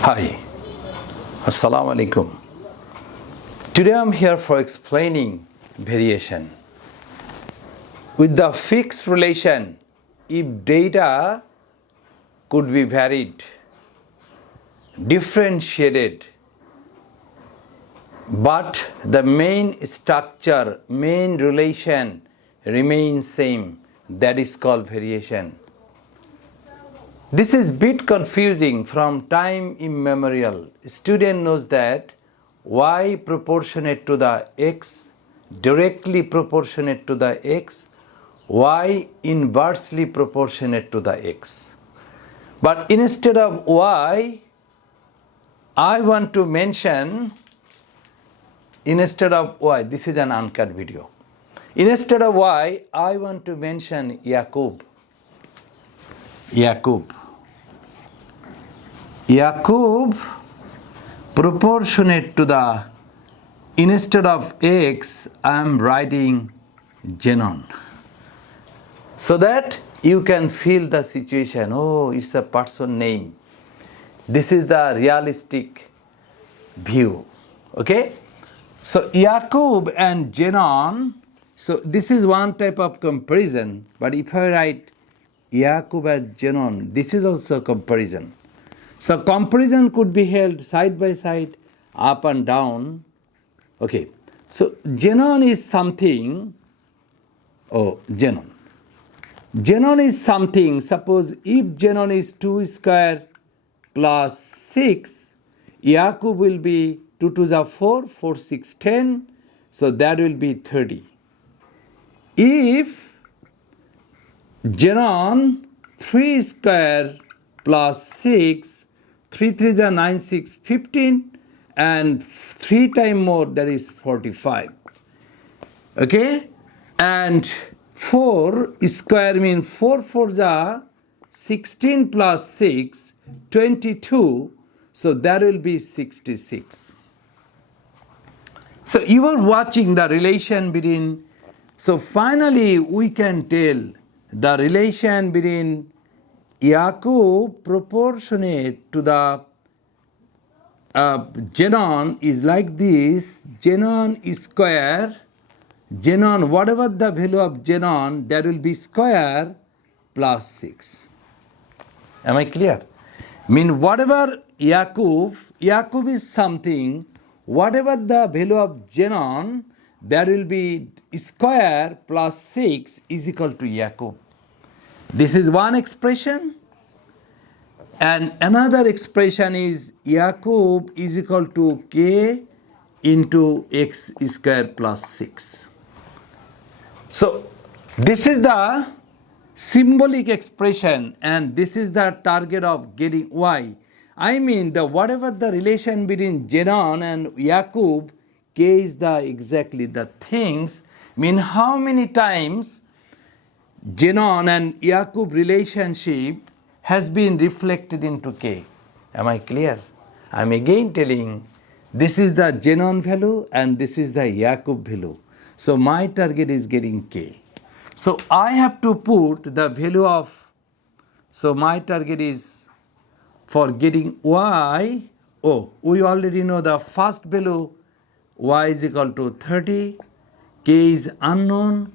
Hi, Assalamu alaikum. Today I'm here for explaining variation. With the fixed relation, if data could be varied, differentiated, but the main structure, main relation remains same, that is called variation. This is bit confusing from time immemorial. Student knows that y proportionate to the x, directly proportionate to the x, y inversely proportionate to the x. But instead of y, I want to mention, instead of y, this is an uncut video. Instead of y, I want to mention Yaqub. Yaqub proportionate to the, instead of x, I am writing Zenon. So that you can feel the situation. Oh, it's a person name. This is the realistic view. Okay? So Yaqub and Zenon, so this is one type of comparison. But if I write Yaqub and Zenon, this is also a comparison. So comparison could be held side by side, up and down. Okay. So Zenon is something. Zenon is something. Suppose if Zenon is 2 square plus 6, Yaqub will be 2 to the 4, 4, 6, 10. So that will be 30. If Zenon 3 square plus 6, 3 3 is 9, 6, 15, and 3 times more, that is 45. Okay? And 4 square means 4 4 is 16 plus 6, 22. So that will be 66. So you are watching the relation between, so finally we can tell the relation between Yaqub proportionate to the Zenon is like this. Zenon is square. Zenon, whatever the value of Zenon, that will be square plus 6. Am I clear? Mean whatever Yaqub is something, whatever the value of Zenon, that will be square plus 6 is equal to Yaqub. This is one expression. And another expression is Yaqub is equal to k into x square plus 6. So this is the symbolic expression, and this is the target of getting y. I mean the whatever the relation between Zenon and Yaqub, k is the exactly the things. Mean how many times Zenon and Yaqub relationship has been reflected into k. Am I clear? I am again telling this is the Zenon value and this is the Yaqub value. So my target is getting k. So I have to put the value of, so my target is for getting y. Oh, we already know the first value, y is equal to 30, k is unknown,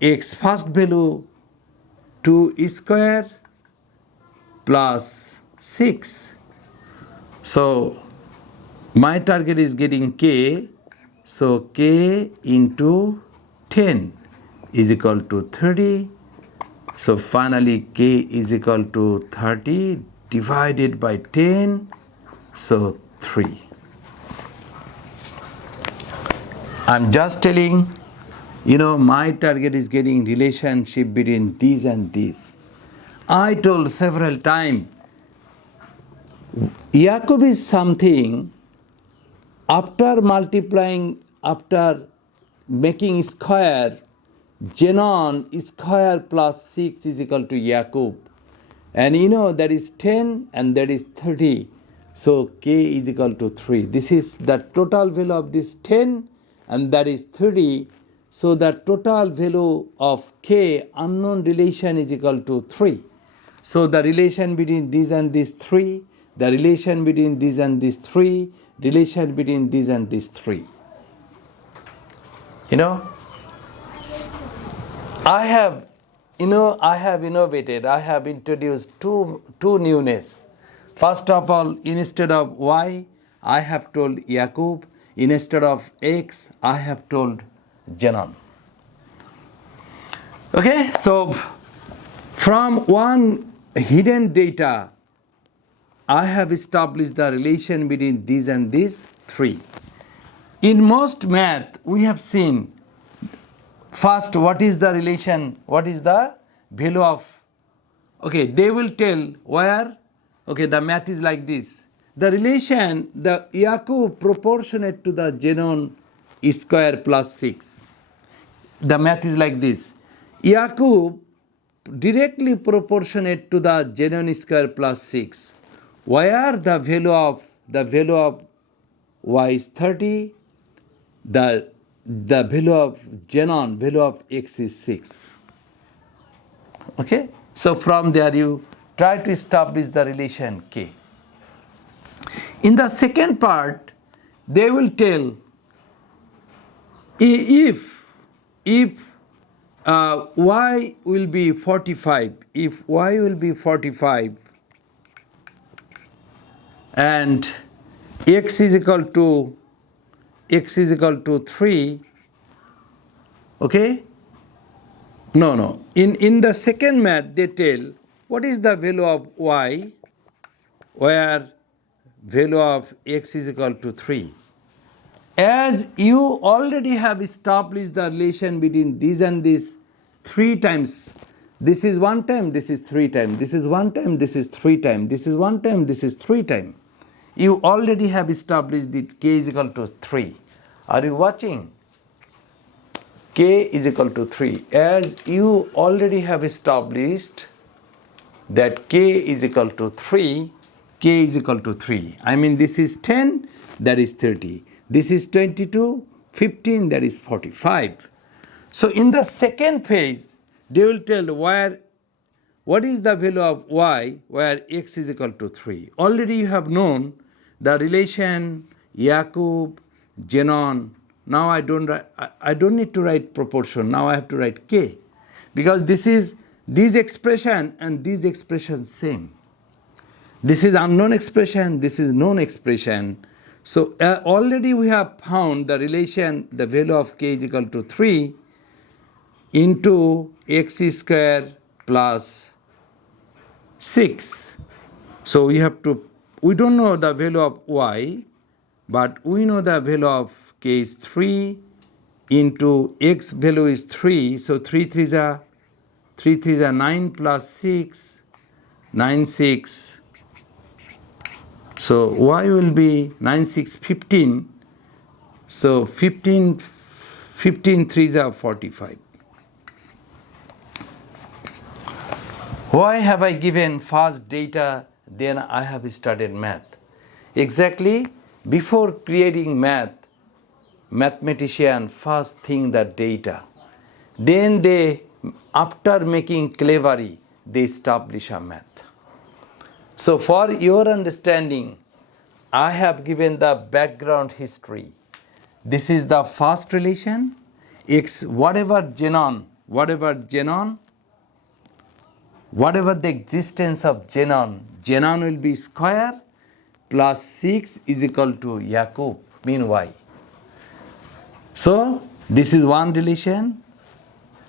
x first value 2 square plus 6. So my target is getting k. So k into 10 is equal to 30. So finally k is equal to 30 divided by 10. So 3. I'm just telling, my target is getting relationship between these and these. I told several times, Yaqub is something, after multiplying, after making square, Zenon square plus 6 is equal to Yaqub. And that is 10 and that is 30. So k is equal to 3. This is the total value of this 10 and that is 30. So the total value of k unknown relation is equal to 3. So the relation between these and these 3, the relation between these and these three, relation between these and these three. I have innovated, I have introduced two newness. First of all, instead of y, I have told Yakub. Instead of x, I have told Zenon. Okay, so from one hidden data, I have established the relation between these and these three. In most math, we have seen first what is the relation, what is the value of, okay, they will tell where, okay, the math is like this. The relation, the Yakub proportionate to the Zenon square plus 6. The math is like this. Yakub directly proportionate to the Zenon square plus 6. Where the value of y is 30, the value of Zenon, value of x is 6. Okay? So from there you try to establish the relation k. In the second part, they will tell if y will be 45, if y will be 45 and x is equal to 3, okay? No. In the second math, they tell what is the value of y where value of x is equal to 3. As you already have established the relation between these and this 3 times, this is 1 time, this is 3 times, this is 1 time, this is 3 times, this is 1 time, this is 3 times. You already have established that k is equal to 3. Are you watching? K is equal to 3. As you already have established that k is equal to 3, k is equal to 3. I mean, this is 10, that is 30. This is 22, 15, that is 45. So in the second phase, they will tell what is the value of y where x is equal to 3. Already you have known the relation Yakub, Zenon. Now I don't need to write proportion. Now I have to write k, because this expression and this expression same. This is unknown expression, this is known expression. So already we have found the relation, the value of k is equal to 3 into x square plus 6. So we don't know the value of y, but we know the value of k is 3 into x value is 3. So 3 3s are 9 plus 6, 9 6. So y will be 9 6 15. So 15 3s are 45. Why have I given first data, then I have started math? Exactly before creating mathematician first think the data. Then after making cleverly, they establish a math. So for your understanding, I have given the background history. This is the first relation. X, whatever the existence of Zenon will be square plus 6 is equal to Yakub, mean y. So this is one relation.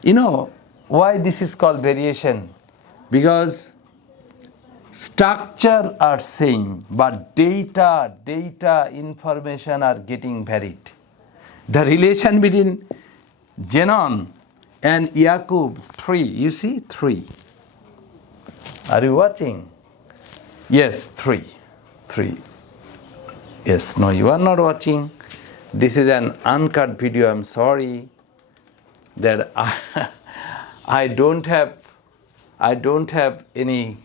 You know why this is called variation? Because structure are same, but data information are getting varied. The relation between Zenon and Yakub, 3. You see, 3. Are you watching? Yes, 3. Yes, no, you are not watching. This is an uncut video. I'm sorry that I don't have any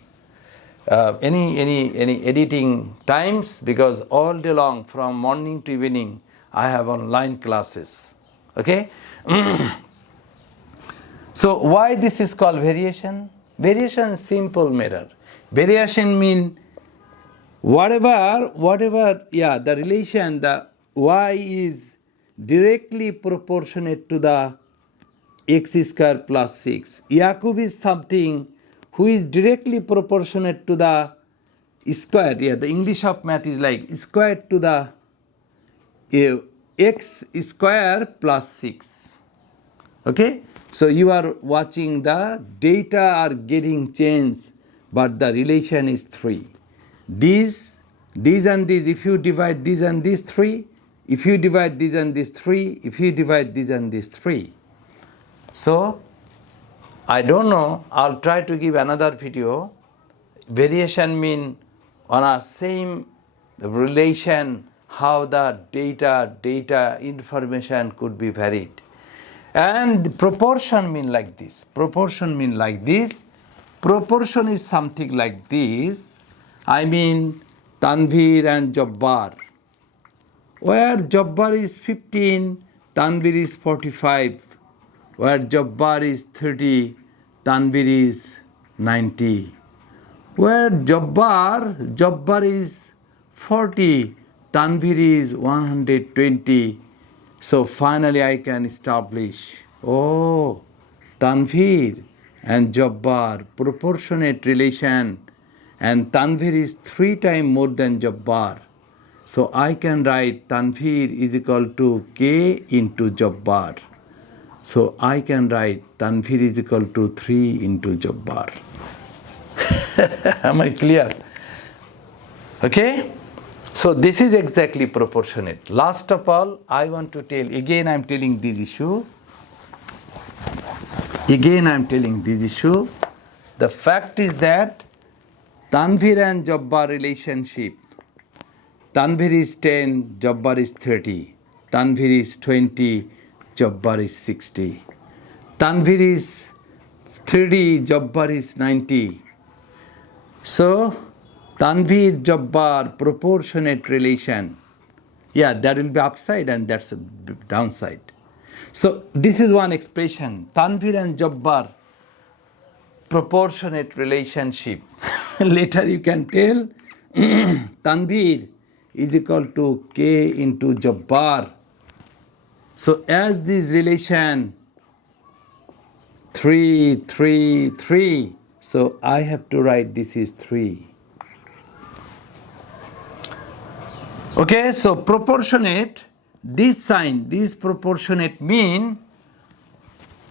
editing times, because all day long from morning to evening I have online classes. Okay? So why this is called variation? Variation is simple matter. Variation mean whatever, yeah, the relation, the y is directly proportionate to the x square plus 6. Yakub is something who is directly proportionate to the square. Yeah, the English of math is like square to the x square plus 6. Okay, so you are watching the data are getting changed, but the relation is 3. These and these, if you divide these and these 3, if you divide these and these 3, if you divide these and these 3. So I don't know, I'll try to give another video. Variation mean on a same relation, how the data information could be varied. And proportion mean like this. Proportion mean like this. Proportion is something like this. I mean Tanvir and Jabbar. Where Jabbar is 15, Tanvir is 45. Where Jabbar is 30, Tanvir is 90. Where Jabbar is 40, Tanvir is 120. So finally I can establish, oh, Tanvir and Jabbar, proportionate relation, and Tanvir is 3 times more than Jabbar. So I can write Tanvir is equal to K into Jabbar. So I can write Tanvir is equal to 3 into Jabbar. Am I clear? Okay? So this is exactly proportionate. Last of all, I want to tell, again I am telling this issue. The fact is that Tanvir and Jabbar relationship, Tanvir is 10, Jabbar is 30. Tanvir is 20, Jabbar is 60. Tanvir is 30, Jabbar is 90. So Tanvir, Jabbar, proportionate relation. Yeah, that will be upside and that's a downside. So this is one expression. Tanvir and Jabbar, proportionate relationship. Later you can tell Tanvir is equal to K into Jabbar. So as this relation 3, 3, 3, so I have to write this is 3. Okay, so proportionate, this sign, this proportionate mean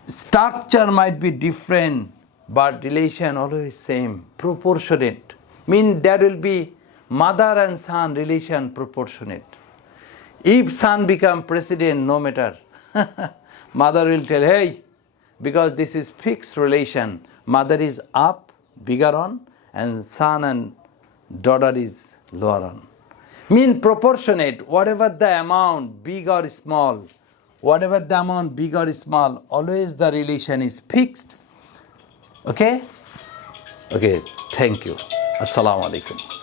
structure might be different, but relation always same. Proportionate mean there will be mother and son relation proportionate. If son become president, no matter, mother will tell, hey, because this is fixed relation, mother is up, bigger on, and son and daughter is lower on. Mean proportionate, whatever the amount, big or small, whatever the amount, big or small, always the relation is fixed. Okay? Okay, thank you. Assalamu alaikum.